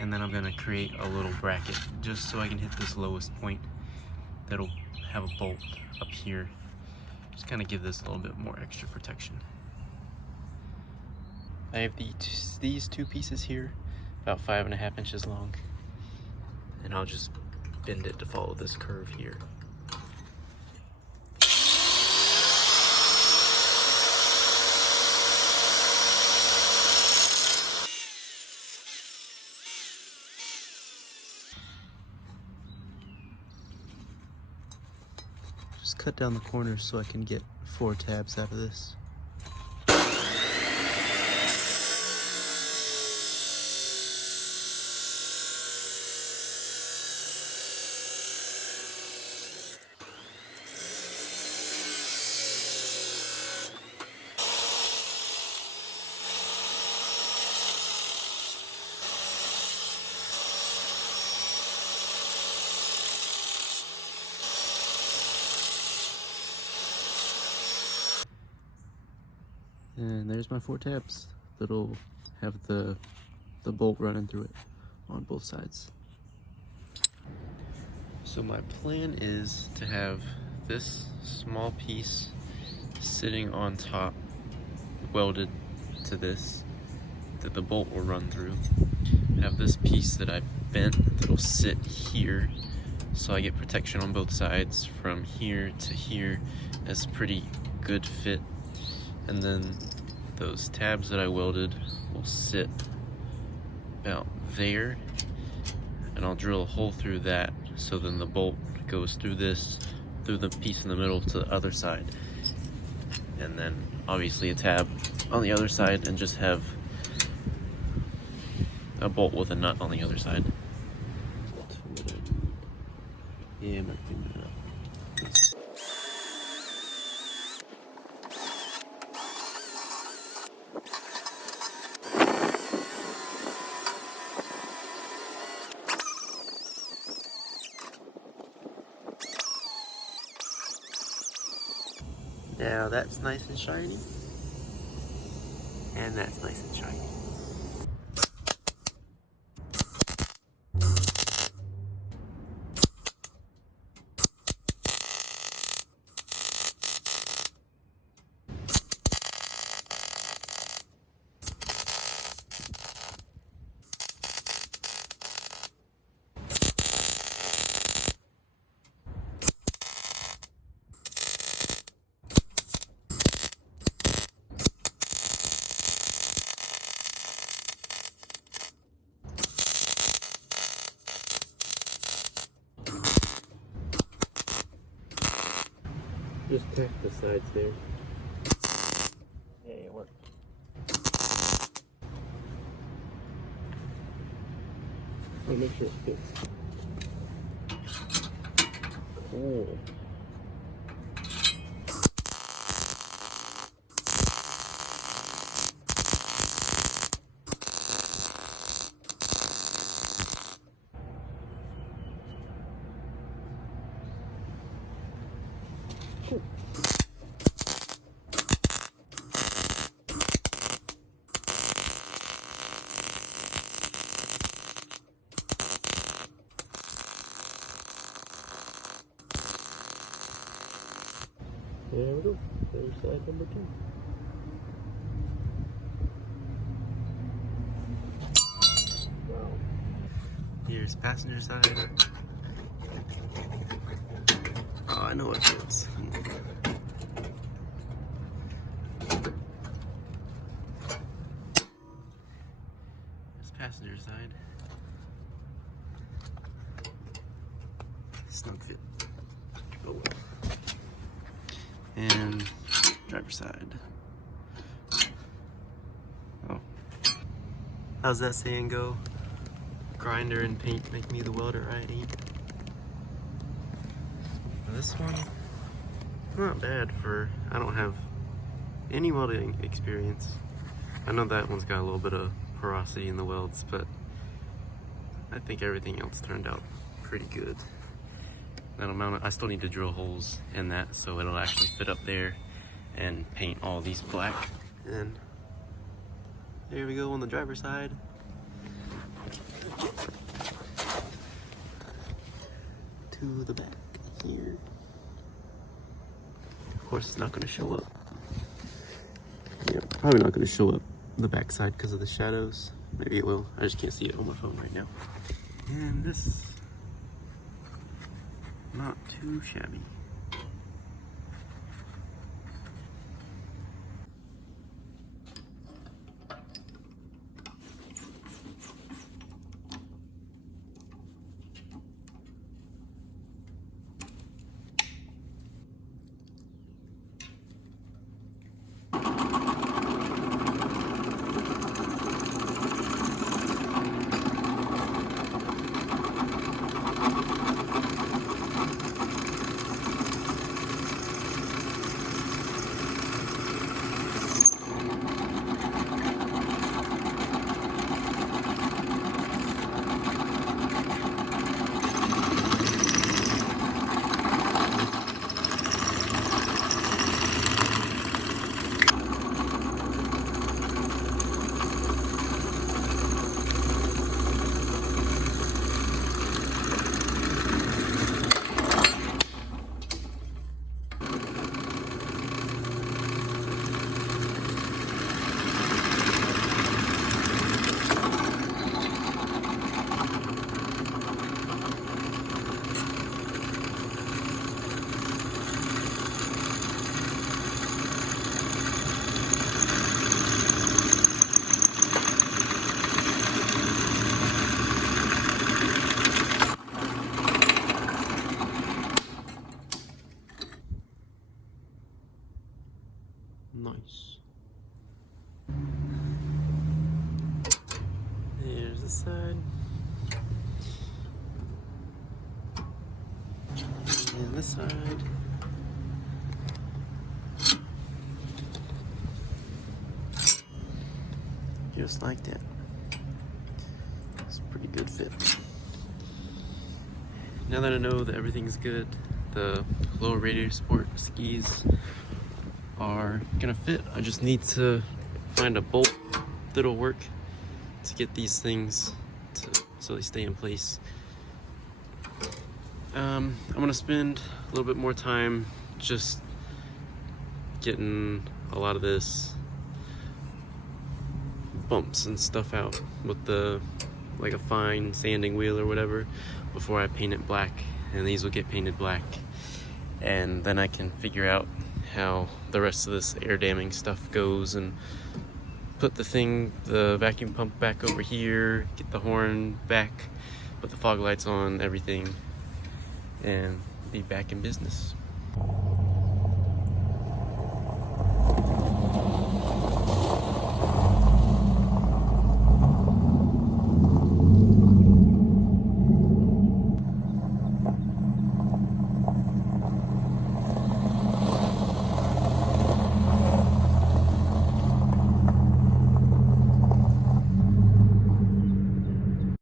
and then I'm gonna create a little bracket just so I can hit this lowest point that'll have a bolt up here. Just kind of give this a little bit more extra protection. I have these two pieces here, about 5.5 inches long, and I'll just bend it to follow this curve here. Just cut down the corners so I can get 4 tabs out of this. And there's my 4 tabs that'll have the bolt running through it on both sides. So my plan is to have this small piece sitting on top, welded to this, that the bolt will run through. Have this piece that I bent that'll sit here, so I get protection on both sides from here to here. That's a pretty good fit. And then those tabs that I welded will sit about there, and I'll drill a hole through that, so then the bolt goes through this, through the piece in the middle to the other side, and then obviously a tab on the other side, and just have a bolt with a nut on the other side. Yeah, I'm not cleaning it up. Now that's nice and shiny, and that's nice and shiny. Just tack the sides there. Yeah, it worked. I'll make sure it fits. Cool. Cool. There we go. There's side number 2. Wow. Here's passenger side. Oh, I know what fits. Here's passenger side. Snug fit. Oh well. And driver's side. Oh. How's that saying go? Grinder and paint make me the welder I am. This one, not bad for, I don't have any welding experience. I know that one's got a little bit of porosity in the welds, but I think everything else turned out pretty good. That'll mount it. I still need to drill holes in that so it'll actually fit up there, and paint all these black. And there we go on the driver's side. to the back here. Of course, it's not going to show up. Yeah, probably not going to show up the back side because of the shadows. Maybe it will. I just can't see it on my phone right now. And this, not too shabby. Nice. There's the side. And this side. Just like that. It's a pretty good fit. Now that I know that everything's good, the lower Radiator Sport skis are gonna fit. I just need to find a bolt that'll work to get these things so they stay in place. I'm gonna spend a little bit more time just getting a lot of this bumps and stuff out with like a fine sanding wheel or whatever before I paint it black, and these will get painted black, and then I can figure out how the rest of this air damming stuff goes and put the vacuum pump back over here, get the horn back, put the fog lights on, everything, and be back in business.